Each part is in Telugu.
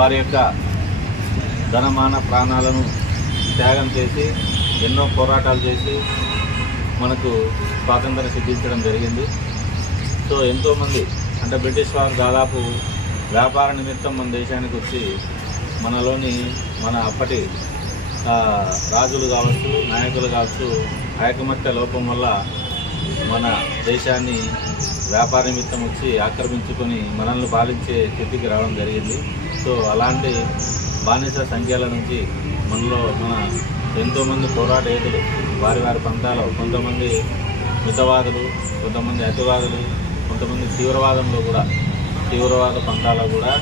వారి యొక్క ధనమాన ప్రాణాలను త్యాగం చేసి ఎన్నో పోరాటాలు చేసి మనకు స్వాతంత్రం సిద్ధించడం జరిగింది. సో ఎంతోమంది అంటే బ్రిటిష్ వారు దాదాపు వ్యాపార నిమిత్తం మన దేశానికి వచ్చి మన అప్పటి రాజులు కావచ్చు, నాయకులు కావచ్చు, ఐకమత్య లోపం వల్ల మన దేశాన్ని వ్యాపార నిమిత్తం వచ్చి ఆక్రమించుకొని మనల్ని పాలించే స్థితికి రావడం జరిగింది. సో అలాంటి బానిస సంఖ్యల నుంచి మన ఎంతోమంది పోరాట యోధులు వారి పంతాలో, కొంతమంది మితవాదులు, కొంతమంది అతివాదులు, కొంతమంది తీవ్రవాద పంతాలో కూడా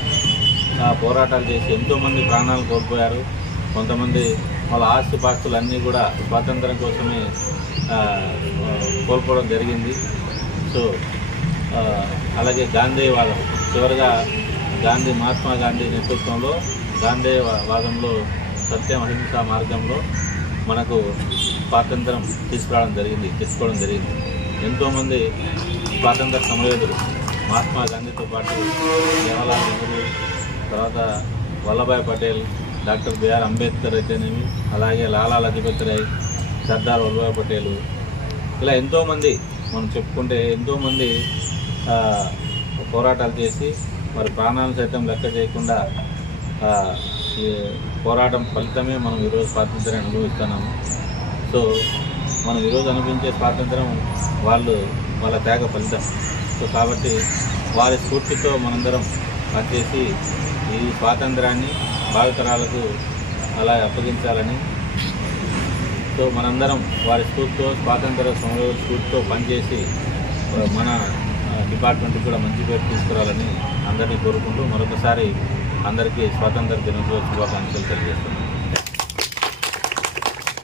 పోరాటాలు చేసి ఎంతోమంది ప్రాణాలు కోల్పోయారు. కొంతమంది వాళ్ళ ఆస్తిపాస్తులన్నీ కూడా స్వాతంత్రం కోసమే కోల్పోవడం జరిగింది. సో అలాగే గాంధీవాదం, చివరిగా మహాత్మా గాంధీ నేతృత్వంలో గాంధీవాదంలో సత్యం అహింస మార్గంలో మనకు స్వాతంత్రం తెచ్చుకోవడం జరిగింది. ఎంతోమంది స్వాతంత్ర సమరయోధులు మహాత్మా గాంధీతో పాటు జవహర్లాల్ నెహ్రూ, తర్వాత వల్లభాయ్ పటేల్, డాక్టర్ బిఆర్ అంబేద్కర్ అయితేనేమి, అలాగే లాలా లజపత్ రాయ్, సర్దార్ వల్లభాయ్ పటేల్, ఇలా ఎంతోమంది మనం చెప్పుకుంటే ఎంతోమంది పోరాటాలు చేసి మరి ప్రాణాలు సైతం లెక్క చేయకుండా ఈ పోరాటం ఫలితమే మనం ఈరోజు స్వాతంత్రాన్ని అనుభవిస్తున్నాము. సో మనం ఈరోజు అనుభవించే స్వాతంత్రం వాళ్ళ త్యాగ ఫలితం. సో కాబట్టి వారి స్ఫూర్తితో మనందరం పనిచేసి ఈ స్వాతంత్రాన్ని భావితరాలకు అలా అప్పగించాలని, సో మనందరం వారి స్ఫూర్తితో స్వాతంత్ర సమర స్ఫూర్తితో పనిచేసి మన డిపార్ట్మెంట్కి కూడా మంచి పేరు తీసుకురావాలని అందరినీ కోరుకుంటూ మరొకసారి అందరికీ స్వాతంత్ర దినోత్సవ శుభాకాంక్షలు తెలియజేస్తున్నాను.